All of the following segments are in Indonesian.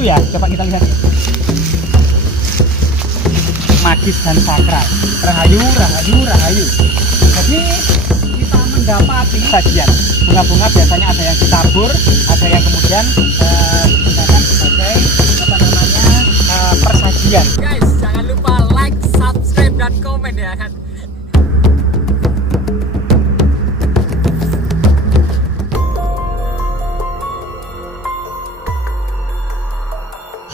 itu ya, coba kita lihat ya. Magis dan sakral. Rahayu, rahayu, rahayu. Jadi kita mendapati sajian bunga-bunga biasanya ada yang ditabur, ada yang kemudian digunakan sebagai apa namanya persajian. Guys, jangan lupa like, subscribe dan komen ya kan.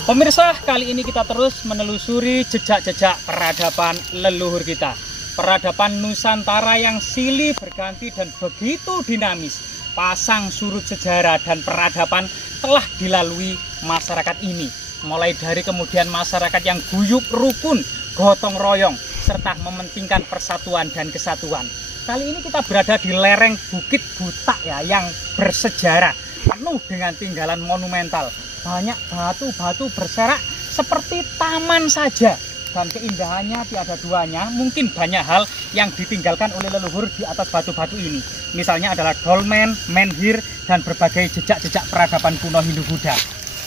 Pemirsa, kali ini kita terus menelusuri jejak-jejak peradaban leluhur kita. Peradaban Nusantara yang silih berganti dan begitu dinamis. Pasang surut sejarah dan peradaban telah dilalui masyarakat ini. Mulai dari kemudian masyarakat yang guyup rukun, gotong royong, serta mementingkan persatuan dan kesatuan. Kali ini kita berada di lereng Bukit Butak ya, yang bersejarah, penuh dengan tinggalan monumental. Banyak batu-batu berserak seperti taman saja, dan keindahannya tiada duanya. Mungkin banyak hal yang ditinggalkan oleh leluhur di atas batu-batu ini. Misalnya adalah dolmen, menhir, dan berbagai jejak-jejak peradaban kuno Hindu-Buddha.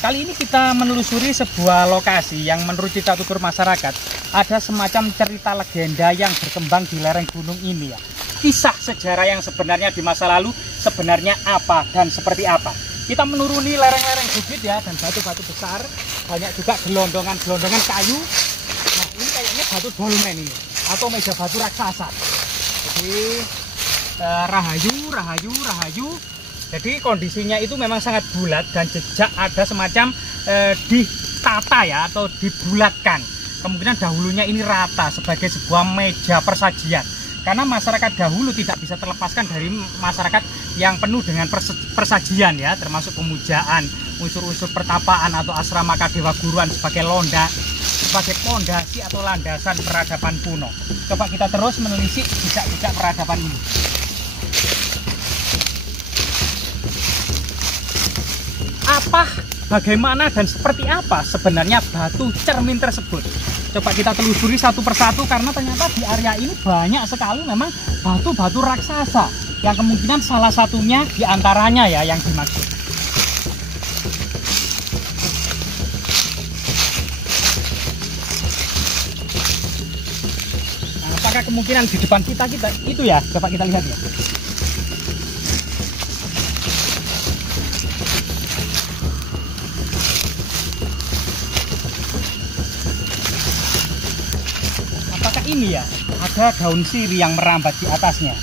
Kali ini kita menelusuri sebuah lokasi yang menurut cita tutur masyarakat ada semacam cerita legenda yang berkembang di lereng gunung ini ya. Kisah sejarah yang sebenarnya di masa lalu sebenarnya apa dan seperti apa. Kita menuruni lereng-lereng bukit ya, dan batu-batu besar, banyak juga gelondongan-gelondongan kayu. Nah, ini kayaknya batu dolmen ini, atau meja batu raksasa. Jadi rahayu, rahayu, rahayu. Jadi kondisinya itu memang sangat bulat dan jejak ada semacam ditata ya, atau dibulatkan. Kemungkinan dahulunya ini rata sebagai sebuah meja persajian. Karena masyarakat dahulu tidak bisa terlepaskan dari masyarakat yang penuh dengan persajian ya, termasuk pemujaan, unsur-unsur pertapaan atau asrama kadewa guruan sebagai sebagai pondasi atau landasan peradaban kuno. Coba kita terus menelisik jejak-jejak peradaban ini. Bagaimana dan seperti apa sebenarnya batu cermin tersebut? Coba kita telusuri satu persatu, karena ternyata di area ini banyak sekali memang batu-batu raksasa yang kemungkinan salah satunya diantaranya ya yang dimaksud. Nah, apakah kemungkinan di depan kita itu ya? Coba kita lihat ya. Ini ya, ada daun sirih yang merambat di atasnya.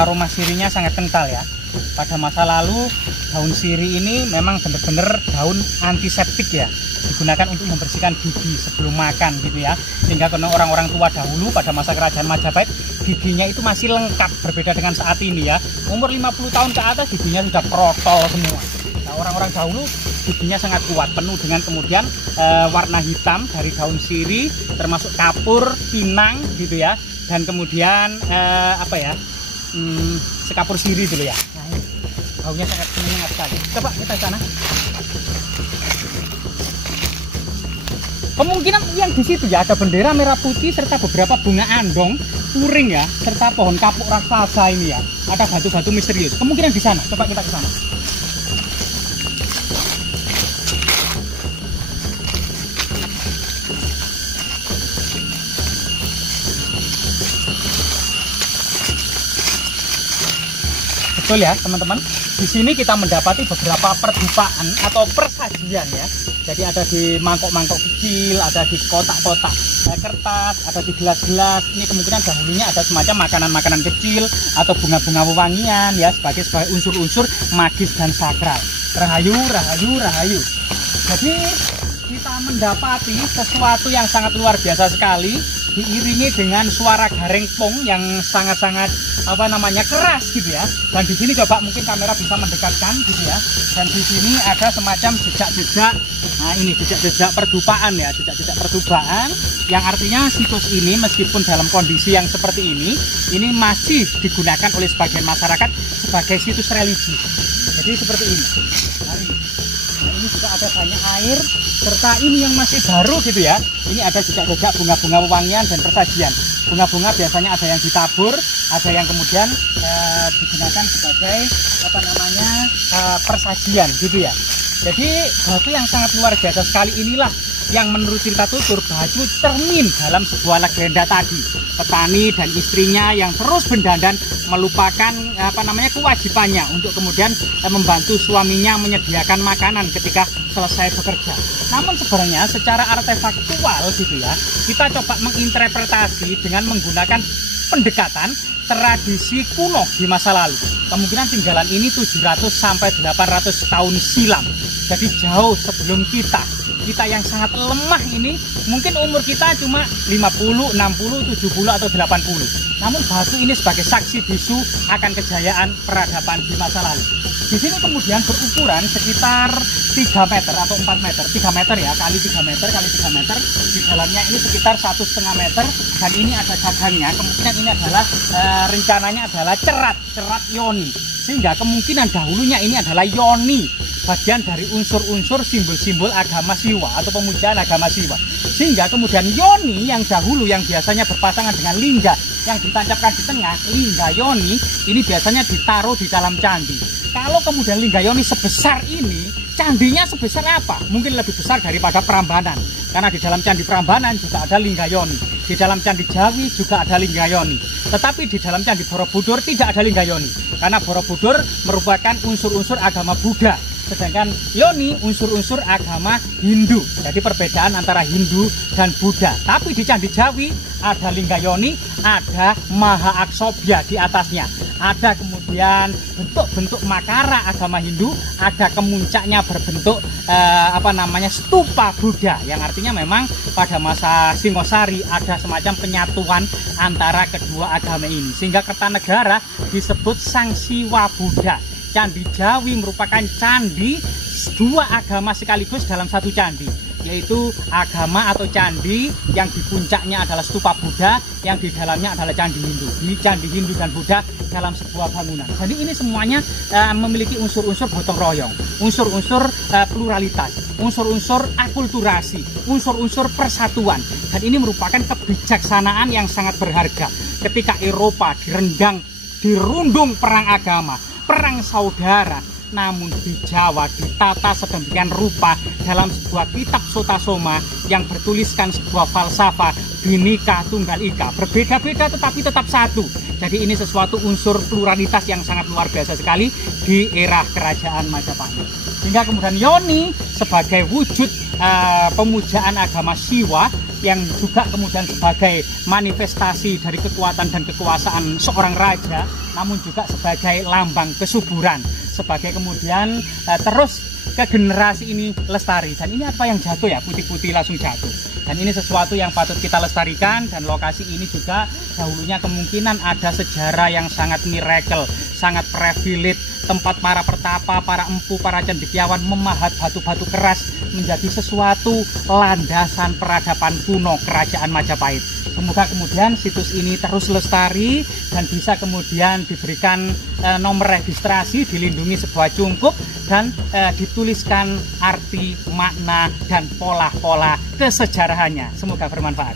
Aroma sirihnya sangat kental ya. Pada masa lalu daun sirih ini memang benar-benar daun antiseptik ya, digunakan untuk membersihkan gigi sebelum makan gitu ya. Sehingga karena orang-orang tua dahulu pada masa kerajaan Majapahit, giginya itu masih lengkap, berbeda dengan saat ini ya. Umur 50 tahun ke atas giginya sudah protol semua. Nah, orang-orang dahulu giginya sangat kuat, penuh dengan kemudian warna hitam dari daun sirih, termasuk kapur, pinang gitu ya, dan kemudian sekapur sirih dulu ya. Nah, ini baunya sangat menyengat sekali. Coba kita ke sana. Kemungkinan yang di situ ya ada bendera merah putih serta beberapa bunga andong, puring ya, serta pohon kapuk raksasa ini ya. Ada batu-batu misterius. Kemungkinan di sana. Coba kita ke sana. Betul ya teman-teman, di sini kita mendapati beberapa perdupaan atau persajian ya. Jadi ada di mangkok-mangkok kecil, ada di kotak-kotak kertas, ada di gelas-gelas. Ini kemungkinan dahulunya ada semacam makanan-makanan kecil atau bunga-bunga wewangian ya, sebagai unsur-unsur magis dan sakral. Rahayu, rahayu, rahayu. Jadi kita mendapati sesuatu yang sangat luar biasa sekali, diiringi dengan suara gareng pong yang sangat-sangat keras gitu ya. Dan di sini coba mungkin kamera bisa mendekatkan gitu ya. Dan di sini ada semacam jejak-jejak. Nah, ini jejak-jejak perdupaan ya, jejak-jejak perdupaan yang artinya situs ini meskipun dalam kondisi yang seperti ini masih digunakan oleh sebagian masyarakat sebagai situs religi. Jadi seperti ini. Nah, ini juga ada banyak air, serta ini yang masih baru gitu ya. Ini ada jejak-jejak bunga-bunga wewangian dan persajian. Bunga-bunga biasanya ada yang ditabur, ada yang kemudian digunakan sebagai persajian gitu ya. Jadi batu yang sangat luar biasa sekali inilah yang menurut cerita tutur batu cermin dalam sebuah legenda tadi. Petani dan istrinya yang terus berdandan melupakan kewajibannya untuk kemudian membantu suaminya menyediakan makanan ketika selesai bekerja. Namun sebenarnya secara artefaktual gitu ya, kita coba menginterpretasi dengan menggunakan pendekatan tradisi kuno di masa lalu. Kemungkinan tinggalan ini 700 sampai 800 tahun silam. Jadi jauh sebelum kita yang sangat lemah ini, mungkin umur kita cuma 50, 60, 70 atau 80. Namun batu ini sebagai saksi bisu akan kejayaan peradaban di masa lalu. Di sini kemudian berukuran sekitar 3 meter atau 4 meter. 3 meter ya, kali 3 meter kali 3 meter. Di dalamnya ini sekitar 1,5 meter dan ini ada gagangnya. Kemungkinan ini adalah rencananya adalah cerat yoni. Sehingga kemungkinan dahulunya ini adalah yoni, bagian dari unsur-unsur simbol-simbol agama Siwa atau pemujaan agama Siwa. Sehingga kemudian yoni yang dahulu yang biasanya berpasangan dengan lingga yang ditancapkan di tengah, lingga yoni ini biasanya ditaruh di dalam candi. Kalau kemudian lingga yoni sebesar ini, candinya sebesar apa? Mungkin lebih besar daripada Prambanan. Karena di dalam candi Prambanan juga ada lingga yoni. Di dalam candi Jawi juga ada lingga yoni. Tetapi di dalam candi Borobudur tidak ada lingga yoni. Karena Borobudur merupakan unsur-unsur agama Buddha. Sedangkan yoni unsur-unsur agama Hindu. Jadi perbedaan antara Hindu dan Buddha. Tapi di Candi Jawi ada lingga yoni, ada Maha Aksobya di atasnya. Ada kemudian bentuk-bentuk makara agama Hindu, ada kemuncaknya berbentuk stupa Buddha, yang artinya memang pada masa Singosari ada semacam penyatuan antara kedua agama ini. Sehingga Kertanegara disebut Sang Siwa Buddha. Candi Jawi merupakan candi dua agama sekaligus dalam satu candi, yaitu agama atau candi yang di puncaknya adalah stupa Buddha, yang di dalamnya adalah candi Hindu. Ini candi Hindu dan Buddha dalam sebuah bangunan. Jadi ini semuanya memiliki unsur-unsur gotong royong, unsur-unsur pluralitas, unsur-unsur akulturasi, unsur-unsur persatuan. Dan ini merupakan kebijaksanaan yang sangat berharga ketika Eropa dirundung perang agama, perang saudara, namun di Jawa ditata sedemikian rupa dalam sebuah kitab Sotasoma yang bertuliskan sebuah falsafah Bhinneka Tunggal Ika, berbeda-beda tetapi tetap satu. Jadi ini sesuatu unsur pluralitas yang sangat luar biasa sekali di era kerajaan Majapahit. Sehingga kemudian yoni sebagai wujud pemujaan agama Siwa yang juga kemudian sebagai manifestasi dari kekuatan dan kekuasaan seorang raja, namun juga sebagai lambang kesuburan, sebagai kemudian terus ke generasi ini lestari. Dan ini apa yang jatuh ya, putih-putih langsung jatuh. Dan ini sesuatu yang patut kita lestarikan. Dan lokasi ini juga dahulunya kemungkinan ada sejarah yang sangat miracle, sangat privilege, tempat para pertapa, para empu, para cendekiawan memahat batu-batu keras menjadi sesuatu landasan peradaban kuno kerajaan Majapahit. Semoga kemudian situs ini terus lestari dan bisa kemudian diberikan nomor registrasi, dilindungi sebuah cungkup dan dituliskan arti, makna dan pola-pola kesejarahannya. Semoga bermanfaat.